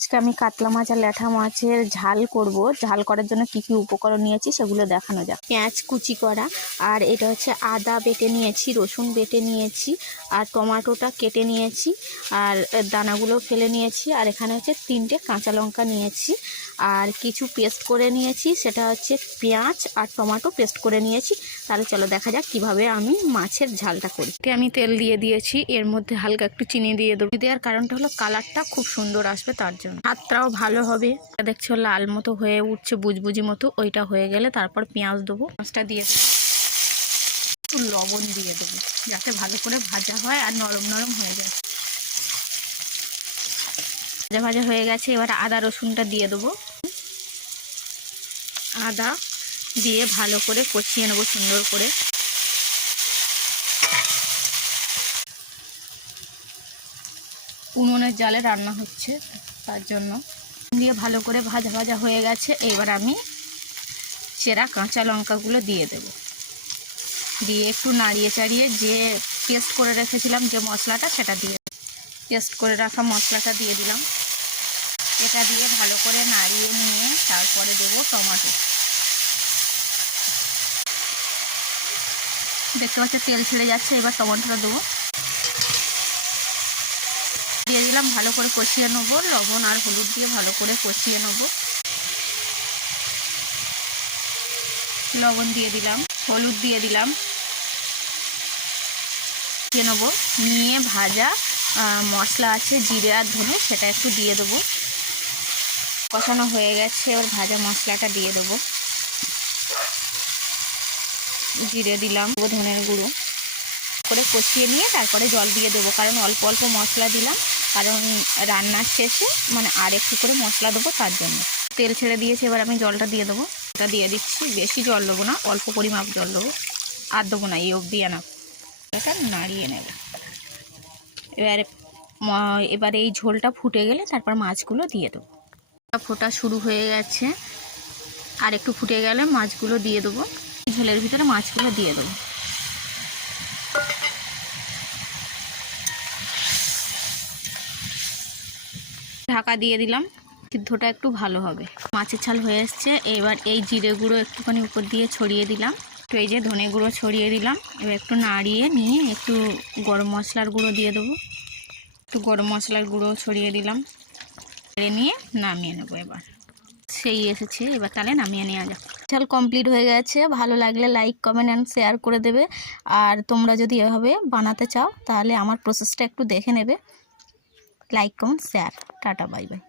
আজকে আমি কাতলা মাছ আর ল্যাঠা মাছের ঝাল করব। ঝাল করার জন্য কি কি উপকরণ নিয়েছি সেগুলো দেখানো যাক। পেঁয়াজ কুচি করা, আর এটা হচ্ছে আদা বেটে নিয়েছি, রসুন বেটে নিয়েছি, আর টমেটোটা কেটে নিয়েছি, আর দানাগুলো ফেলে নিয়েছি, আর এখানে হচ্ছে 3টে কাঁচা লঙ্কা নিয়েছি, আর কিছু পেস্ট করে নিয়েছি, সেটা হচ্ছে পেঁয়াজ আর টমেটো পেস্ট করে নিয়েছি। তাহলে চলো দেখা যাক কিভাবে আমি মাছের ঝালটা করি। আমি তেল দিয়ে দিয়েছি, এর মধ্যে হালকা একটু চিনি দিয়ে দেবো। দেওয়ার কারণটা হলো কালারটা খুব সুন্দর আসবে, তার জন্য হাতটাও ভালো হবে। দেখছো লাল মতো হয়ে উঠছে, বুজবুজি মতো, ওইটা হয়ে গেলে তারপর পেঁয়াজ দেবো। পেঁয়াজটা দিয়ে দেবো, একটু লবণ দিয়ে দেবো যাতে ভালো করে ভাজা হয় আর নরম নরম হয়ে যায়। ভাজা ভাজা হয়ে গেছে, এবার আদা রসুনটা দিয়ে দেবো। আদা দিয়ে ভালো করে কষিয়ে নেবো সুন্দর করে। উনুনের জালে রান্না হচ্ছে, তার জন্য দিয়ে ভালো করে ভাজা ভাজা হয়ে গেছে। এবার আমি চেরা কাঁচা লঙ্কাগুলো দিয়ে দেব, দিয়ে একটু নাড়িয়ে চাড়িয়ে যে পেস্ট করে রেখেছিলাম যে মশলাটা, সেটা দিয়ে পেস্ট করে রাখা মশলাটা দিয়ে দিলাম। এটা দিয়ে ভালো করে নাড়িয়ে নিয়ে তারপরে দেবো টমেটো। দেখতে পাচ্ছি তেল ছেড়ে যাচ্ছে, এবার টমেটোটা দেবো, দিয়ে দিলাম। ভালো করে কষিয়ে নেবো, লবণ আর হলুদ দিয়ে ভালো করে কষিয়ে নেবো। লবণ দিয়ে দিলাম, হলুদ দিয়ে দিলাম, দিয়ে নেবো। নিয়ে ভাজা মশলা আছে জিরে আর ধনে, সেটা একটু দিয়ে দেবো। কষানো হয়ে গেছে, এবার ভাজা মশলাটা দিয়ে দেবো। জিরে দিলাম, ধনের গুঁড়ো করে কষিয়ে নিয়ে তারপরে জল দিয়ে দেবো, কারণ অল্প অল্প মশলা দিলাম, কারণ রান্নার শেষে মানে আর একটু করে মশলা দেবো, তার জন্য। তেল ছেড়ে দিয়েছে, এবার আমি জলটা দিয়ে দেবো। এটা দিয়ে দিচ্ছি, বেশি জল দেবো না, অল্প পরিমাপ জল দেবো, আর দেবো না, এই অবধি না। এটা নাড়িয়ে নেব। এবার এই ঝোলটা ফুটে গেলে তারপর মাছগুলো দিয়ে দেবো। ফোটা শুরু হয়ে গেছে, আর একটু ফুটে গেলে মাছগুলো দিয়ে দেবো। ঝোলের ভিতরে মাছগুলো দিয়ে দেবো। ঢাকা দিয়ে দিলাম, সিদ্ধটা একটু ভালো হবে। মাছের ঝাল হয়ে এসছে, এবার এই জিরে গুঁড়ো একটুখানি উপর দিয়ে ছড়িয়ে দিলাম, একটু এই যে ধনে গুঁড়ো ছড়িয়ে দিলাম। এবার একটু নাড়িয়ে নিয়ে একটু গরম মশলার গুঁড়ো দিয়ে দেবো, একটু গরম মশলার গুঁড়ো ছড়িয়ে দিলাম, নিয়ে নামিয়ে নেবো। এবার সেই এসেছে, এবার তাহলে নামিয়ে নেওয়া যাক। ঝাল কমপ্লিট হয়ে গেছে। ভালো লাগলে লাইক কমেন্ট অ্যান্ড শেয়ার করে দেবে। আর তোমরা যদি এভাবে বানাতে চাও তাহলে আমার প্রসেসটা একটু দেখে নেবে। Like comment share, tata bye bye.